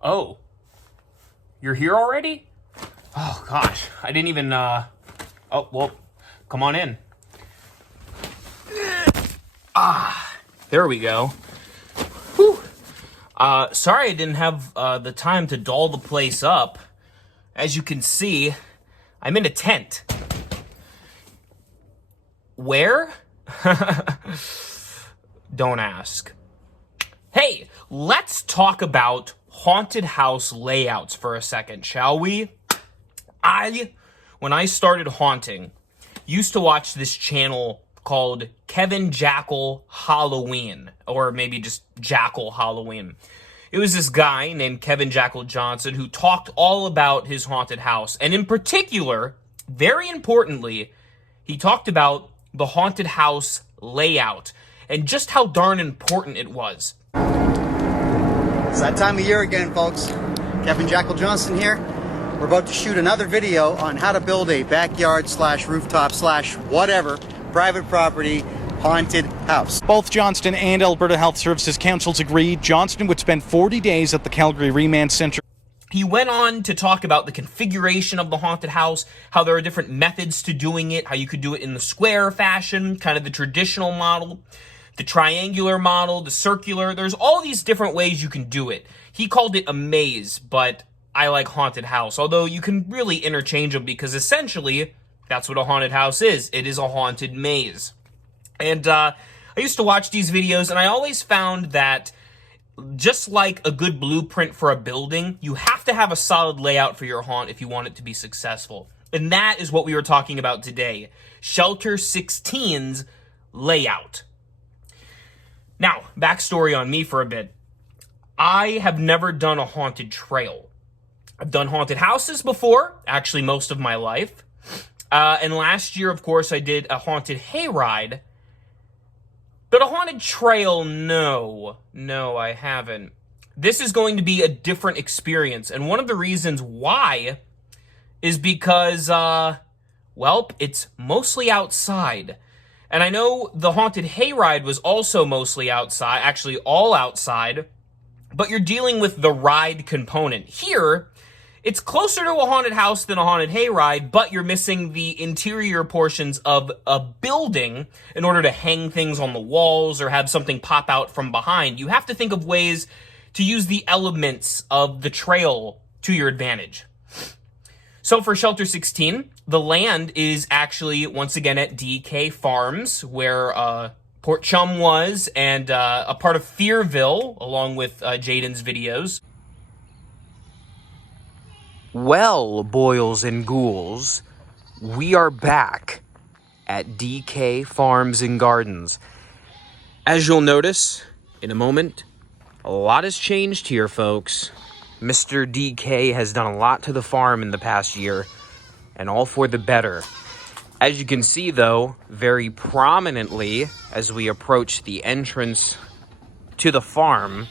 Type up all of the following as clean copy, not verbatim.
Oh, you're here already? Oh gosh, I didn't even, oh, well, come on in. There we go. Whew. Sorry I didn't have, the time to doll the place up. As you can see, I'm in a tent. Where? Don't ask. Hey, let's talk about haunted house layouts for a second, shall we? When I started haunting, used to watch this channel called Kevin Jackal Halloween, or maybe just Jackal Halloween. It was this guy named Kevin Jackal Johnson who talked all about his haunted house, and in particular, very importantly, he talked about the haunted house layout and just how darn important it was. It's that time of year again, folks. Kevin Jackal Johnson here. We're about to shoot another video on how to build a backyard slash rooftop slash whatever private property haunted house. Both Johnston and Alberta Health Services councils agreed Johnston would spend 40 days at the Calgary Remand Centre. He went on to talk about the configuration of the haunted house, how there are different methods to doing it, how you could do it in the square fashion, kind of the traditional model, the triangular model, the circular. There's all these different ways you can do it. He called it a maze, but I like haunted house, although you can really interchange them because essentially that's what a haunted house is. It is a haunted maze. And I used to watch these videos, and I always found that just like a good blueprint for a building, you have to have a solid layout for your haunt if you want it to be successful. And that is what we were talking about today. Shelter 16's layout. Now, backstory on me for a bit. I have never done a haunted trail. I've done haunted houses before, actually most of my life. And last year, of course, I did a haunted hayride. But a haunted trail, no, I haven't. This is going to be a different experience. And one of the reasons why is because, well, it's mostly outside. And I know the haunted hayride was also mostly outside, actually all outside, but you're dealing with the ride component. Here, it's closer to a haunted house than a haunted hayride, but you're missing the interior portions of a building in order to hang things on the walls or have something pop out from behind. You have to think of ways to use the elements of the trail to your advantage. So for Shelter 16, the land is actually, once again, at DK Farms, where Port Chum was, and a part of Fearville, along with Jaden's videos. Well, boils and ghouls, we are back at DK Farms and Gardens. As you'll notice in a moment, a lot has changed here, folks. Mr. DK has done a lot to the farm in the past year, and all for the better. As you can see, though, very prominently, as we approach the entrance to the farm,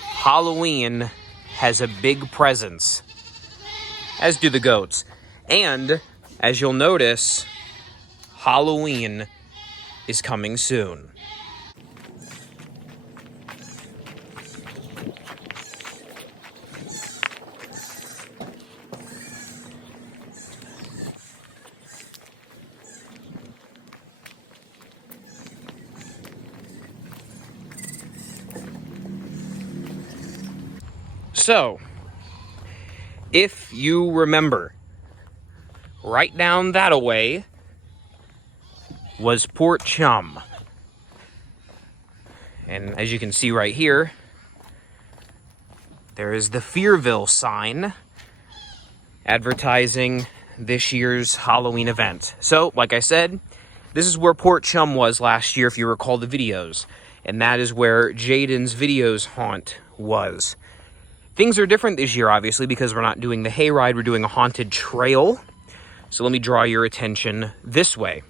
Halloween has a big presence, as do the goats. And, as you'll notice, Halloween is coming soon. So, if you remember, right down that-a-way was Port Chum. And as you can see right here, there is the Fearville sign advertising this year's Halloween event. So, like I said, this is where Port Chum was last year, if you recall the videos. And that is where Jaden's Videos haunt was. Things are different this year, obviously, because we're not doing the hayride, we're doing a haunted trail. So let me draw your attention this way.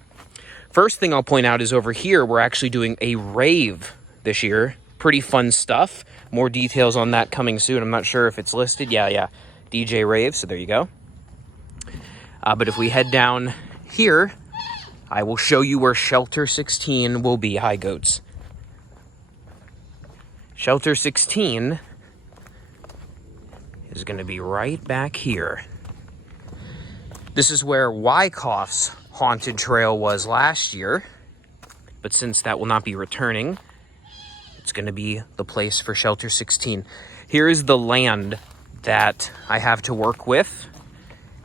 First thing I'll point out is over here, we're actually doing a rave this year. Pretty fun stuff. More details on that coming soon. I'm not sure if it's listed. Yeah. DJ Rave, so there you go. But if we head down here, I will show you where Shelter 16 will be. Hi, goats. Shelter 16 is going to be right back here. This is where Wyckoff's haunted trail was last year, but since that will not be returning, it's going to be the place for Shelter 16. Here is the land that I have to work with,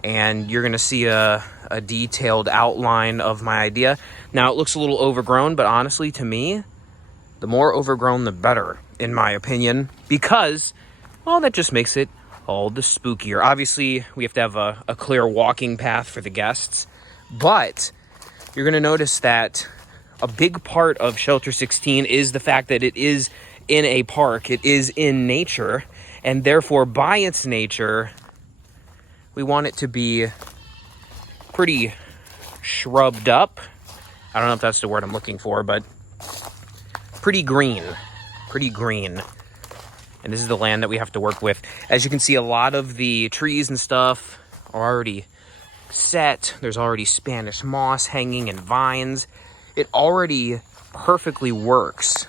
and you're going to see a detailed outline of my idea. Now, it looks a little overgrown, but honestly, to me, the more overgrown, the better, in my opinion, because, well, that just makes it all the spookier. Obviously, we have to have a clear walking path for the guests, but you're going to notice that a big part of Shelter 16 is the fact that it is in a park. It is in nature, and therefore, by its nature, we want it to be pretty shrubbed up. I don't know if that's the word I'm looking for, but pretty green. Pretty green. And this is the land that we have to work with. As you can see, a lot of the trees and stuff are already set. There's already Spanish moss hanging and vines. It already perfectly works,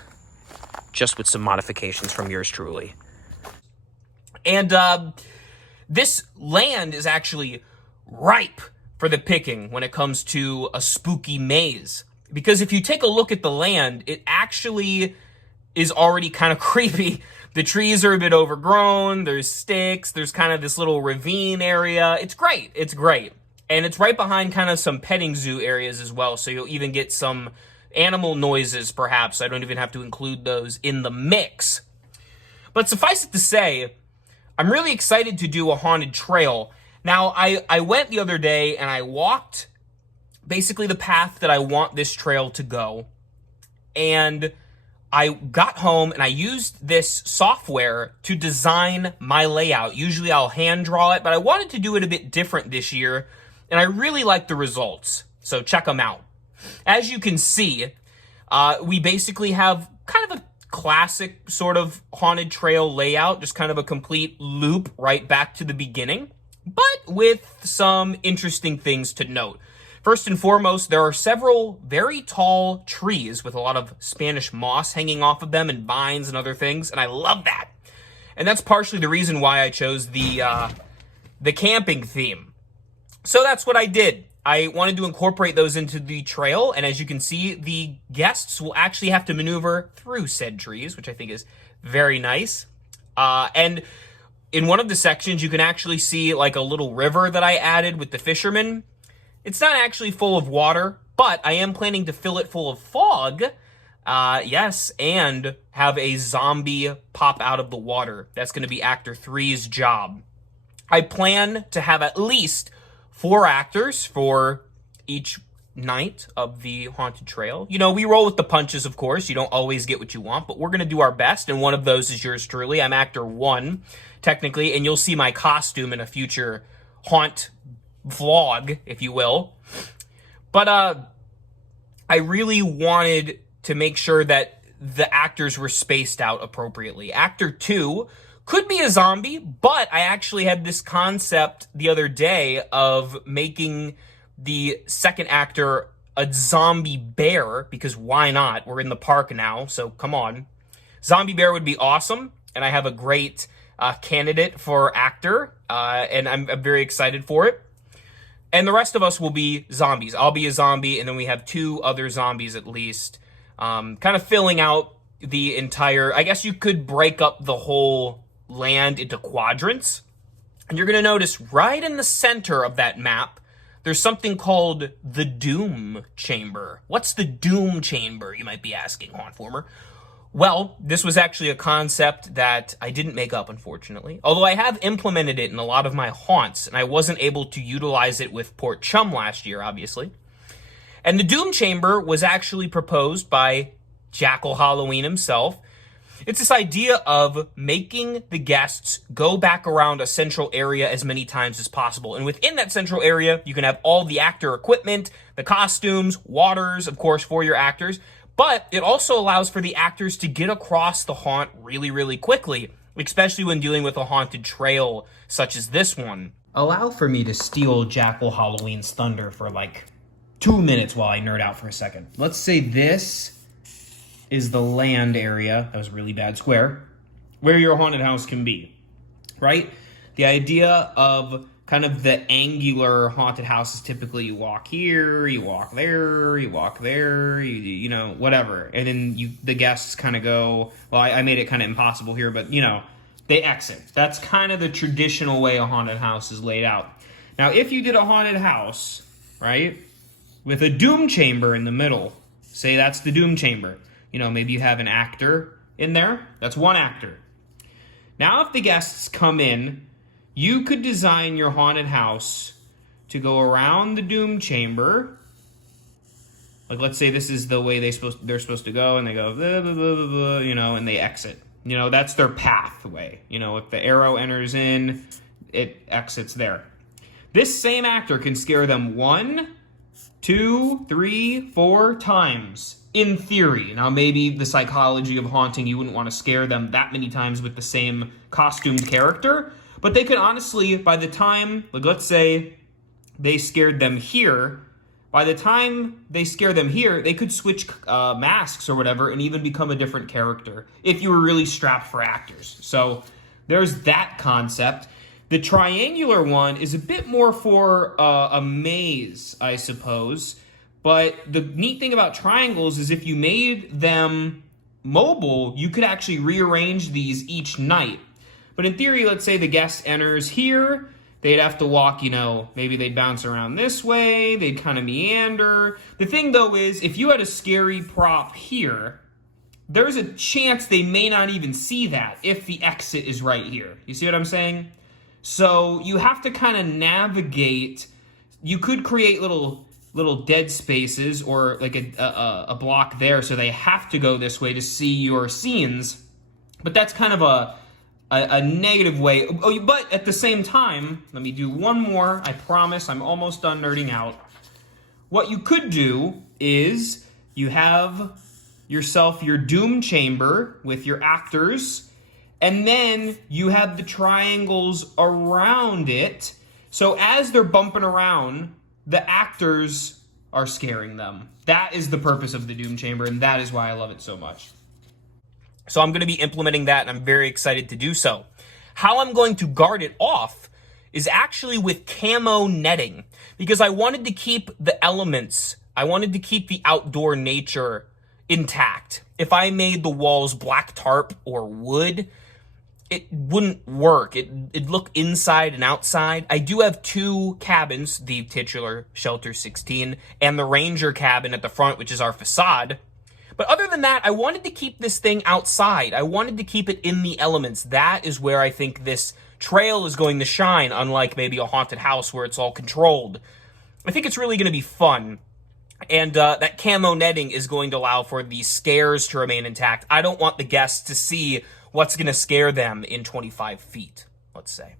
just with some modifications from yours truly. And this land is actually ripe for the picking when it comes to a spooky maze. Because if you take a look at the land, it actually is already kind of creepy. The trees are a bit overgrown, there's sticks, there's kind of this little ravine area. It's great, it's great. And it's right behind kind of some petting zoo areas as well, so you'll even get some animal noises, perhaps. I don't even have to include those in the mix. But suffice it to say, I'm really excited to do a haunted trail. Now, I went the other day and I walked basically the path that I want this trail to go. And I got home and I used this software to design my layout. Usually I'll hand draw it, but I wanted to do it a bit different this year. And I really like the results. So check them out. As you can see, we basically have kind of a classic sort of haunted trail layout, just kind of a complete loop right back to the beginning, but with some interesting things to note. First and foremost, there are several very tall trees with a lot of Spanish moss hanging off of them and vines and other things, and I love that. And that's partially the reason why I chose the camping theme. So that's what I did. I wanted to incorporate those into the trail, and as you can see, the guests will actually have to maneuver through said trees, which I think is very nice. And in one of the sections, you can actually see like a little river that I added with the fishermen. It's not actually full of water, but I am planning to fill it full of fog, yes, and have a zombie pop out of the water. That's going to be Actor 3's job. I plan to have at least 4 actors for each night of the haunted trail. You know, we roll with the punches, of course. You don't always get what you want, but we're going to do our best, and one of those is yours truly. I'm Actor 1, technically, and you'll see my costume in a future haunt vlog, if you will. But I really wanted to make sure that the actors were spaced out appropriately. Actor 2 could be a zombie, but I actually had this concept the other day of making the second actor a zombie bear, because why not? We're in the park now, so come on. Zombie bear would be awesome, and I have a great candidate for actor, and I'm very excited for it. And the rest of us will be zombies. I'll be a zombie, and then we have 2 other zombies at least, kind of filling out the entire... I guess you could break up the whole land into quadrants. And you're going to notice right in the center of that map, there's something called the Doom Chamber. What's the Doom Chamber, you might be asking, hauntformer? Well, this was actually a concept that I didn't make up, unfortunately. Although I have implemented it in a lot of my haunts, and I wasn't able to utilize it with Port Chum last year, obviously. And the Doom Chamber was actually proposed by Jackal Halloween himself. It's this idea of making the guests go back around a central area as many times as possible. And within that central area, you can have all the actor equipment, the costumes, waters, of course, for your actors. But it also allows for the actors to get across the haunt really, really quickly, especially when dealing with a haunted trail such as this one. Allow for me to steal Jackal Halloween's thunder for like 2 minutes while I nerd out for a second. Let's say this is the land area. That was a really bad square. Where your haunted house can be, right? The idea of kind of the angular haunted house is typically you walk here, you walk there, you walk there, you know, whatever. And then the guests kind of go, well, I made it kind of impossible here, but, you know, they exit. That's kind of the traditional way a haunted house is laid out. Now, if you did a haunted house, right, with a doom chamber in the middle, say that's the doom chamber. You know, maybe you have an actor in there. That's one actor. Now, if the guests come in, you could design your haunted house to go around the doom chamber. Like, let's say this is the way they're supposed to go, and they go, blah, blah, blah, blah, blah, you know, and they exit. You know, that's their pathway. You know, if the arrow enters in, it exits there. This same actor can scare them 1, 2, 3, 4 times. In theory. Now, maybe the psychology of haunting, you wouldn't want to scare them that many times with the same costumed character, but they could honestly, by the time, like let's say they scared them here, by the time they scare them here, they could switch masks or whatever and even become a different character if you were really strapped for actors. So there's that concept. The triangular one is a bit more for a maze, I suppose. But the neat thing about triangles is if you made them mobile, you could actually rearrange these each night. But in theory, let's say the guest enters here, they'd have to walk, you know, maybe they'd bounce around this way, they'd kind of meander. The thing, though, is if you had a scary prop here, there's a chance they may not even see that if the exit is right here. You see what I'm saying? So you have to kind of navigate. You could create little dead spaces or like a block there, so they have to go this way to see your scenes. But that's kind of a negative way. Oh, but at the same time, let me do one more. I promise I'm almost done nerding out. What you could do is you have yourself your doom chamber with your actors, and then you have the triangles around it. So as they're bumping around, the actors are scaring them. That is the purpose of the Doom Chamber, and that is why I love it so much. So I'm going to be implementing that, and I'm very excited to do so. How I'm going to guard it off is actually with camo netting, because I wanted to keep the elements, I wanted to keep the outdoor nature intact. If I made the walls black tarp or wood, it wouldn't work. It'd look inside and outside. I do have 2 cabins, the titular Shelter 16 and the Ranger cabin at the front, which is our facade. But other than that, I wanted to keep this thing outside. I wanted to keep it in the elements. That is where I think this trail is going to shine, unlike maybe a haunted house where it's all controlled. I think it's really going to be fun. And that camo netting is going to allow for the scares to remain intact. I don't want the guests to see what's going to scare them in 25 feet, let's say.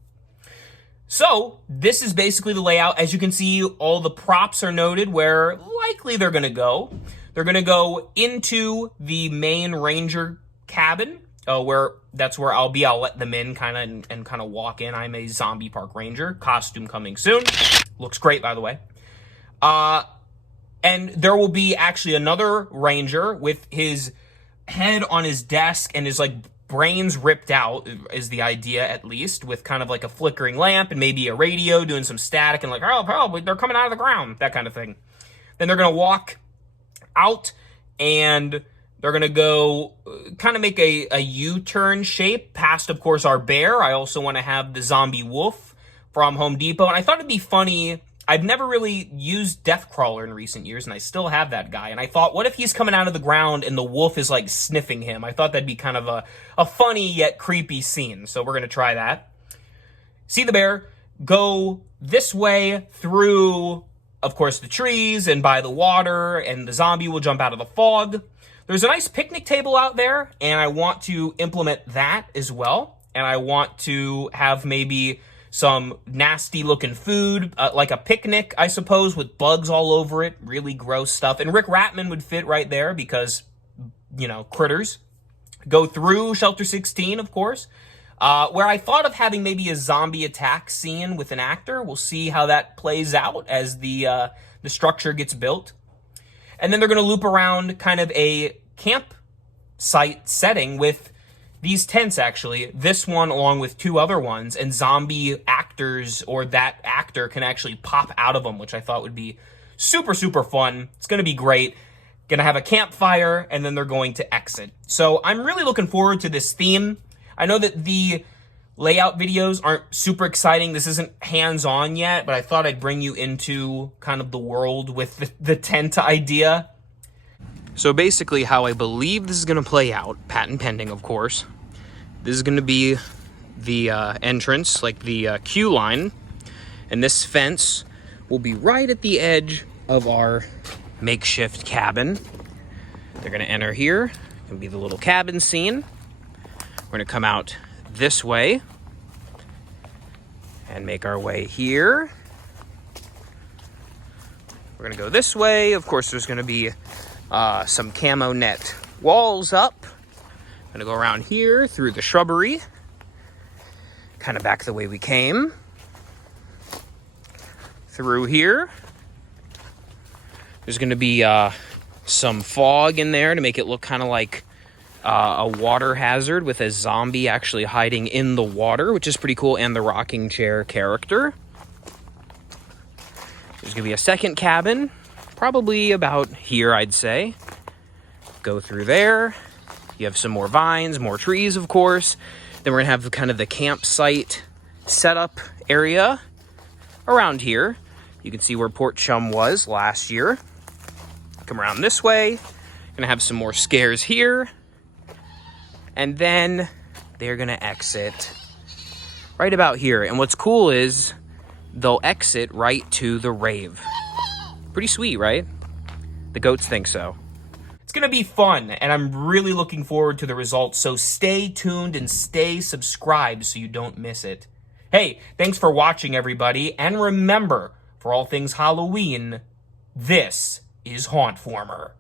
So this is basically the layout. As you can see, all the props are noted where likely they're going to go. They're going to go into the main Ranger cabin, that's where I'll be. I'll let them in and kind of walk in. I'm a zombie park ranger. Costume coming soon. Looks great, by the way. And there will be actually another ranger with his head on his desk and his brains ripped out, is the idea, at least, with kind of like a flickering lamp and maybe a radio doing some static and oh, probably they're coming out of the ground, that kind of thing. Then they're going to walk out and they're going to go kind of make a U-turn shape past, of course, our bear. I also want to have the zombie wolf from Home Depot. And I thought it'd be funny. I've never really used Deathcrawler in recent years, and I still have that guy. And I thought, what if he's coming out of the ground and the wolf is sniffing him? I thought that'd be kind of a funny yet creepy scene. So we're going to try that. See the bear go this way through, of course, the trees and by the water, and the zombie will jump out of the fog. There's a nice picnic table out there, and I want to implement that as well. And I want to have maybe some nasty looking food, like a picnic, I suppose, with bugs all over it, really gross stuff. And Rick Ratman would fit right there because, critters. Go through Shelter 16, of course. where I thought of having maybe a zombie attack scene with an actor. We'll see how that plays out as the structure gets built. And then they're going to loop around kind of a campsite setting with these tents, actually. This one along with two other ones, and zombie actors, or that actor can actually pop out of them, which I thought would be super, super fun. It's going to be great. Going to have a campfire, and then they're going to exit. So I'm really looking forward to this theme. I know that the layout videos aren't super exciting. This isn't hands-on yet, but I thought I'd bring you into kind of the world with the tent idea. So basically how I believe this is going to play out, patent pending, of course, this is going to be the entrance, like the queue line, and this fence will be right at the edge of our makeshift cabin. They're going to enter here. It's going to be the little cabin scene. We're going to come out this way and make our way here. We're going to go this way. Of course, there's going to be some camo net walls up. I'm going to go around here through the shrubbery, kind of back the way we came. Through here. There's going to be some fog in there to make it look kind of like a water hazard with a zombie actually hiding in the water, which is pretty cool, and the rocking chair character. There's going to be a second cabin, probably about here, I'd say. Go through there. You have some more vines, more trees, of course. Then we're going to have kind of the campsite setup area around here. You can see where Port Chum was last year. Come around this way. Gonna have some more scares here. And then they're gonna exit right about here. And what's cool is they'll exit right to the rave. Pretty sweet, right? The goats think so. It's gonna be fun, and I'm really looking forward to the results. So stay tuned and stay subscribed so you don't miss it. Hey, thanks for watching, everybody. And remember, for all things Halloween, this is Hauntformer.